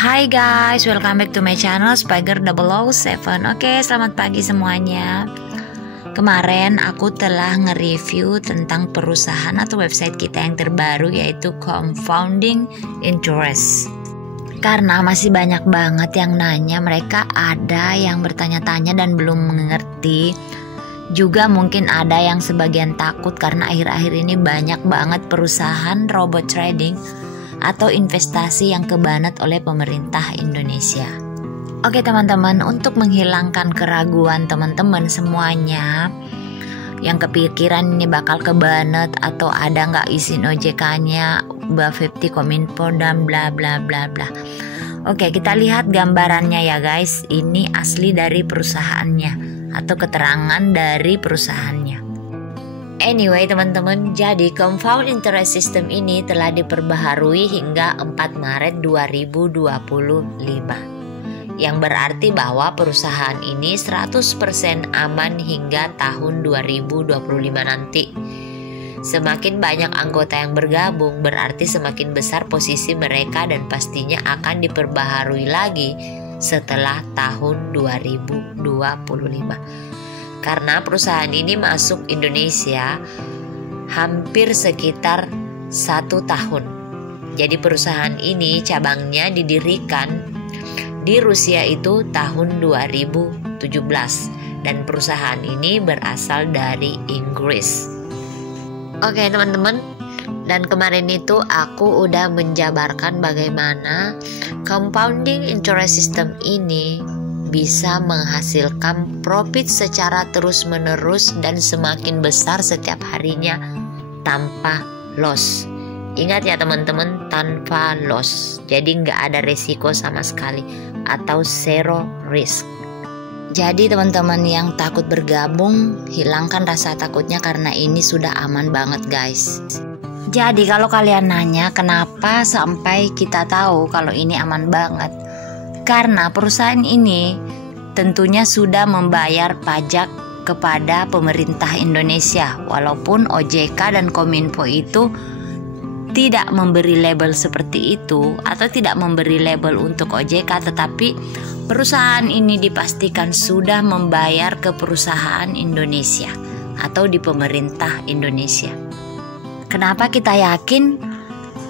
Hai guys, welcome back to my channel Spiger007. Oke, selamat pagi semuanya. Kemarin aku telah nge-review tentang perusahaan atau website kita yang terbaru, yaitu Compounding Interest. Karena masih banyak banget yang nanya, mereka ada yang bertanya-tanya dan belum mengerti. Juga mungkin ada yang sebagian takut karena akhir-akhir ini banyak banget perusahaan robot trading atau investasi yang kebanat oleh pemerintah Indonesia. Oke teman-teman, untuk menghilangkan keraguan teman-teman semuanya yang kepikiran ini bakal kebanat atau ada nggak izin OJK-nya, Bapepti, Kominfo dan bla bla bla bla. Oke, kita lihat gambarannya ya guys. Ini asli dari perusahaannya atau keterangan dari perusahaannya. Anyway teman-teman, jadi Compound Interest System ini telah diperbaharui hingga 4 Maret 2025. Yang berarti bahwa perusahaan ini 100% aman hingga tahun 2025 nanti. Semakin banyak anggota yang bergabung, berarti semakin besar posisi mereka dan pastinya akan diperbaharui lagi setelah tahun 2025. Karena perusahaan ini masuk Indonesia hampir sekitar 1 tahun. Jadi perusahaan ini cabangnya didirikan di Rusia itu tahun 2017 dan perusahaan ini berasal dari Inggris. Oke teman-teman, dan kemarin itu aku udah menjabarkan bagaimana Compounding Interest System ini bisa menghasilkan profit secara terus-menerus dan semakin besar setiap harinya tanpa loss. Ingat ya teman-teman, tanpa loss. Jadi nggak ada resiko sama sekali atau zero risk. Jadi teman-teman yang takut bergabung, hilangkan rasa takutnya karena ini sudah aman banget guys. Jadi kalau kalian nanya kenapa sampai kita tahu kalau ini aman banget, karena perusahaan ini tentunya sudah membayar pajak kepada pemerintah Indonesia, walaupun OJK dan Kominfo itu tidak memberi label seperti itu atau tidak memberi label untuk OJK, tetapi perusahaan ini dipastikan sudah membayar ke perusahaan Indonesia atau di pemerintah Indonesia. Kenapa kita yakin?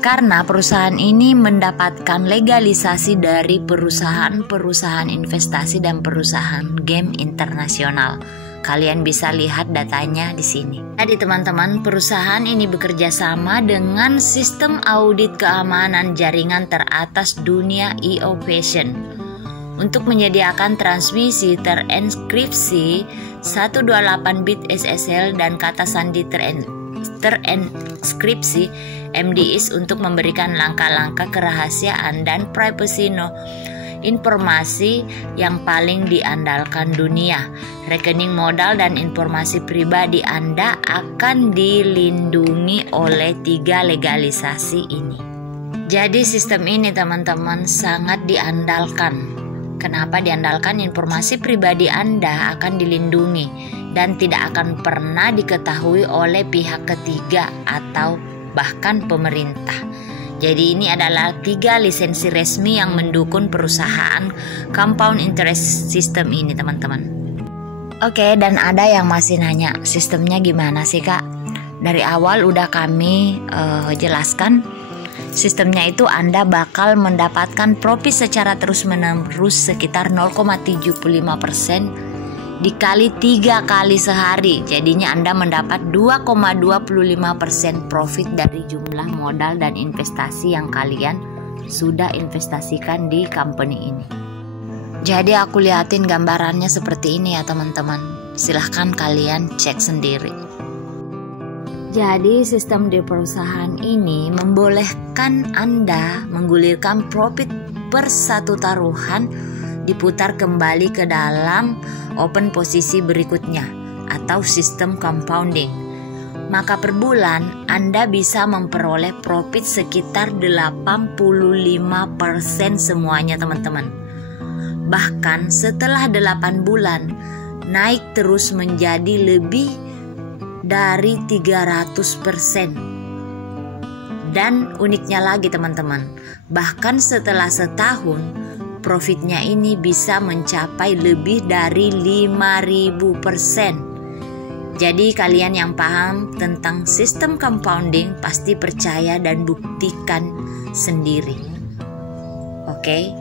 Karena perusahaan ini mendapatkan legalisasi dari perusahaan-perusahaan investasi dan perusahaan game internasional. Kalian bisa lihat datanya di sini. Jadi teman-teman, perusahaan ini bekerja sama dengan sistem audit keamanan jaringan teratas dunia EOPation untuk menyediakan transmisi terenkripsi 128 bit SSL dan kata sandi terenkripsi MDIS untuk memberikan langkah-langkah kerahasiaan dan privacy informasi yang paling diandalkan dunia. Rekening modal dan informasi pribadi Anda akan dilindungi oleh 3 legalisasi ini. Jadi sistem ini teman-teman sangat diandalkan. Kenapa diandalkan? Informasi pribadi Anda akan dilindungi dan tidak akan pernah diketahui oleh pihak ketiga atau bahkan pemerintah. Jadi ini adalah 3 lisensi resmi yang mendukung perusahaan Compound Interest System ini teman-teman. Oke, dan ada yang masih nanya sistemnya gimana sih kak? Dari awal udah kami jelaskan. Sistemnya itu Anda bakal mendapatkan profit secara terus-menerus sekitar 0,75% dikali 3 kali sehari. Jadinya Anda mendapat 2,25% profit dari jumlah modal dan investasi yang kalian sudah investasikan di company ini. Jadi aku liatin gambarannya seperti ini ya teman-teman. Silahkan kalian cek sendiri. Jadi sistem di perusahaan ini membolehkan Anda menggulirkan profit per 1 taruhan diputar kembali ke dalam open posisi berikutnya atau sistem compounding. Maka per bulan Anda bisa memperoleh profit sekitar 85% semuanya teman-teman. Bahkan setelah 8 bulan naik terus menjadi lebih dari 300%. Dan uniknya lagi teman-teman, Bahkan setelah setahun, profitnya ini bisa mencapai lebih dari 5.000%. Jadi kalian yang paham tentang sistem compounding pasti percaya dan buktikan sendiri. Oke,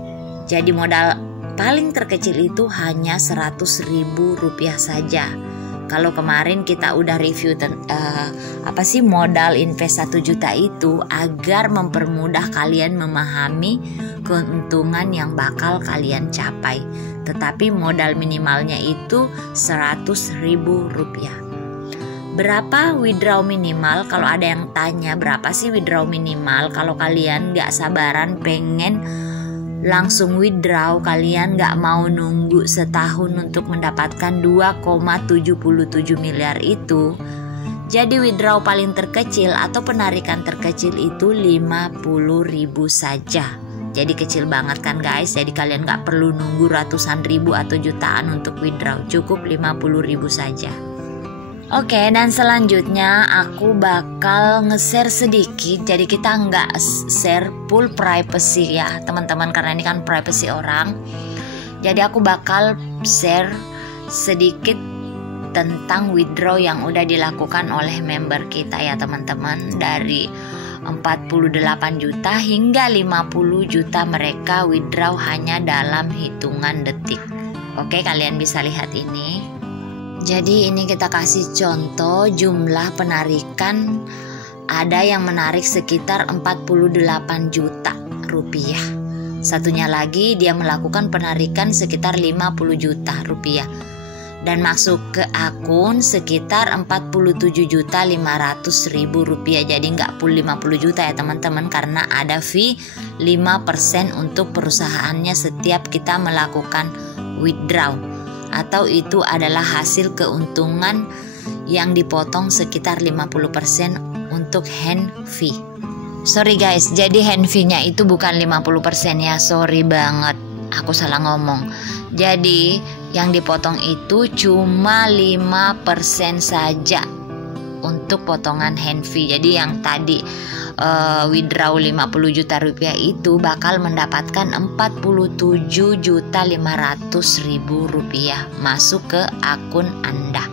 jadi modal paling terkecil itu hanya Rp100.000 saja. Kalau kemarin kita udah review modal invest 1 juta itu agar mempermudah kalian memahami keuntungan yang bakal kalian capai. Tetapi modal minimalnya itu Rp100.000. Berapa withdraw minimal? Kalau ada yang tanya berapa sih withdraw minimal, kalau kalian gak sabaran pengen langsung withdraw, kalian gak mau nunggu setahun untuk mendapatkan 2,77 miliar itu, jadi withdraw paling terkecil atau penarikan terkecil itu 50.000 saja. Jadi kecil banget kan guys, jadi kalian gak perlu nunggu ratusan ribu atau jutaan untuk withdraw, cukup 50.000 saja. Oke, dan selanjutnya aku bakal nge-share sedikit. Jadi kita nggak share full privacy ya teman-teman, karena ini kan privacy orang. Jadi aku bakal share sedikit tentang withdraw yang udah dilakukan oleh member kita ya teman-teman. Dari 48 juta hingga 50 juta mereka withdraw hanya dalam hitungan detik. Oke, kalian bisa lihat ini. Jadi ini kita kasih contoh jumlah penarikan. Ada yang menarik sekitar 48 juta rupiah. Satunya lagi dia melakukan penarikan sekitar 50 juta rupiah. Dan masuk ke akun sekitar 47.500.000 rupiah. Jadi nggak full 50 juta ya teman-teman, karena ada fee 5% untuk perusahaannya setiap kita melakukan withdraw. Atau itu adalah hasil keuntungan yang dipotong sekitar 50% untuk hand fee. Sorry guys, jadi hand fee-nya itu bukan 50% ya, sorry banget, aku salah ngomong. Jadi yang dipotong itu cuma 5% saja untuk potongan hand fee. Jadi yang tadi withdraw 50 juta rupiah itu bakal mendapatkan 47.500.000 rupiah masuk ke akun Anda.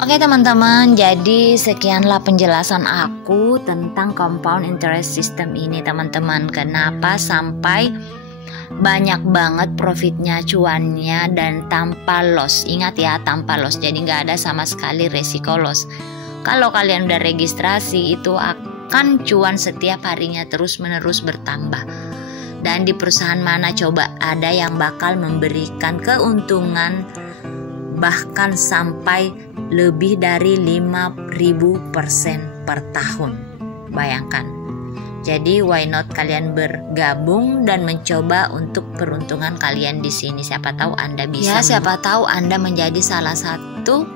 Oke teman-teman, jadi sekianlah penjelasan aku tentang compound interest system ini teman-teman. Kenapa sampai banyak banget profitnya, cuannya, dan tanpa loss. Ingat ya, tanpa loss, jadi nggak ada sama sekali resiko loss. Kalau kalian udah registrasi itu akan cuan setiap harinya terus-menerus bertambah. Dan di perusahaan mana coba ada yang bakal memberikan keuntungan bahkan sampai lebih dari 5.000% per tahun. Bayangkan. Jadi why not kalian bergabung dan mencoba untuk peruntungan kalian di sini. Siapa tahu Anda bisa. Ya, siapa tahu Anda menjadi salah satu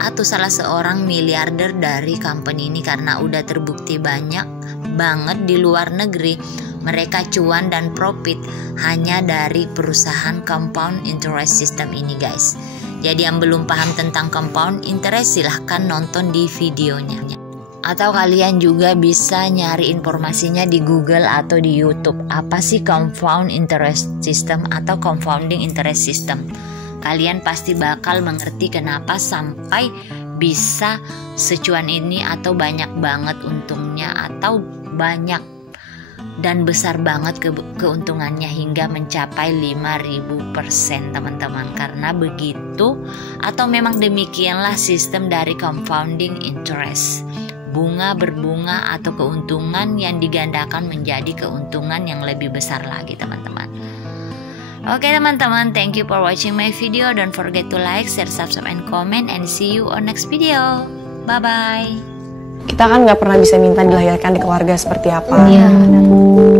atau salah seorang miliarder dari company ini, karena udah terbukti banyak banget di luar negeri mereka cuan dan profit hanya dari perusahaan compound interest system ini guys. Jadi yang belum paham tentang compound interest silahkan nonton di videonya, atau kalian juga bisa nyari informasinya di Google atau di YouTube. Apa sih compound interest system atau compounding interest system? Kalian pasti bakal mengerti kenapa sampai bisa secuan ini, atau banyak banget untungnya, atau banyak dan besar banget keuntungannya hingga mencapai 5.000% teman-teman. Karena begitu atau memang demikianlah sistem dari compounding interest. Bunga berbunga atau keuntungan yang digandakan menjadi keuntungan yang lebih besar lagi teman-teman. Oke teman-teman, thank you for watching my video. Don't forget to like, share, subscribe, and comment, and see you on next video. Bye bye. Kita kan nggak pernah bisa minta dilahirkan di keluarga seperti apa. Iya.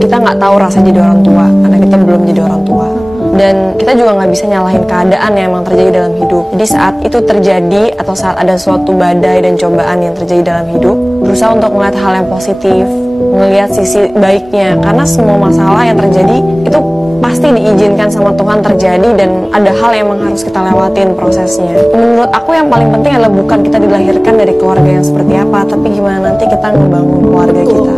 Kita nggak tahu rasa jadi orang tua karena kita belum jadi orang tua. Dan kita juga nggak bisa nyalahin keadaan yang emang terjadi dalam hidup. Jadi saat itu terjadi atau saat ada suatu badai dan cobaan yang terjadi dalam hidup, berusaha untuk melihat hal yang positif, melihat sisi baiknya. Karena semua masalah yang terjadi itu pasti diizinkan sama Tuhan terjadi, dan ada hal yang emang harus kita lewatin prosesnya. Menurut aku yang paling penting adalah bukan kita dilahirkan dari keluarga yang seperti apa, tapi gimana nanti kita ngebangun keluarga kita.